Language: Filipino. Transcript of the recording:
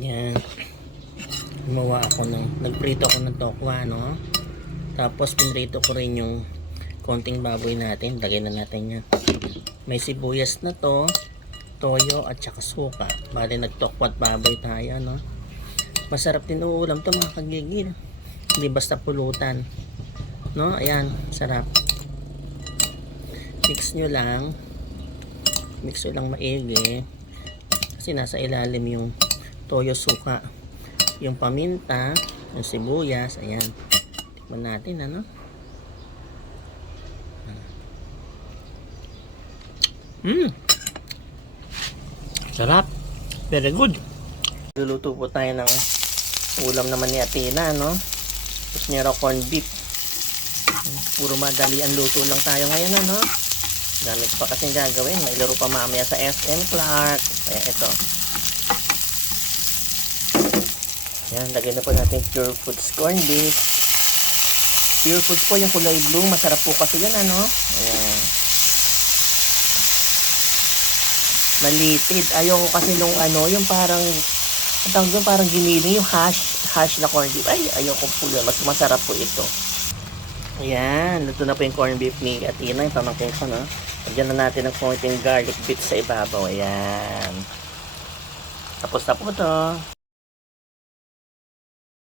Yan. Gumawa ako ng, nagprito ako ng tokwa, no? Tapos pinrito ko rin yung konting baboy natin. Lagay na natin yan. May sibuyas na to, toyo at saka suka. Bali nagtokwa at baboy tayo, no? Masarap din uulam to mga kagigil. Hindi basta pulutan. No? Ayan, sarap. Mix nyo lang. Mix nyo lang maigi. Kasi nasa ilalim yung toyo suka. Yung paminta, yung sibuyas, ayan. Tikman natin, ano? Mmm! Sarap! Very good! Luluto po tayo ng ulam naman ni Athena, no? Gusto niya raw beef. Puro madali ang luto lang tayo ngayon, ano? Dami pa kasing gagawin. May laro pa mamaya sa SM Clark. Kaya ito. Yan, lagyan na po natin pure foods corned beef. Pure foods po yung kulay blue. Masarap po kasi yan, ano? Ayan. Malitid. Ayoko kasi nung ano, yung parang ang tawag doon parang giniling yung hash, hash na corned beef. Ay, ayoko po yun. Mas masarap po ito. Ayan, luto na po yung corned beef ni Atina, yung pamangkin ko, no? Lagyan na natin ng konting garlic bits sa ibabaw. Ayan. Tapos na po to.